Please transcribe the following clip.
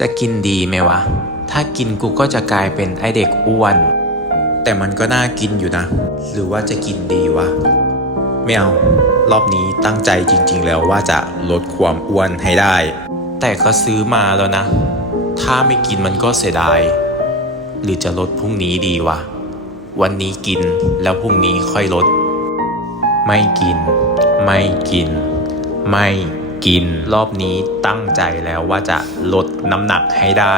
จะกินดีไหมวะ ถ้ากินกูก็จะกลายเป็นไอเด็กอ้วน แต่มันก็น่ากินอยู่นะ หรือว่าจะกินดีวะ ไม่เอา รอบนี้ตั้งใจจริงๆแล้วว่าจะลดความอ้วนให้ได้ แต่ก็ซื้อมาแล้วนะ ถ้าไม่กินมันก็เสียดาย หรือจะลดพรุ่งนี้ดีวะ วันนี้กินแล้วพรุ่งนี้ค่อยลด ไม่กิน ไม่กิน ไม่กิน รอบนี้ตั้งใจแล้วว่าจะลดน้ำหนักให้ได้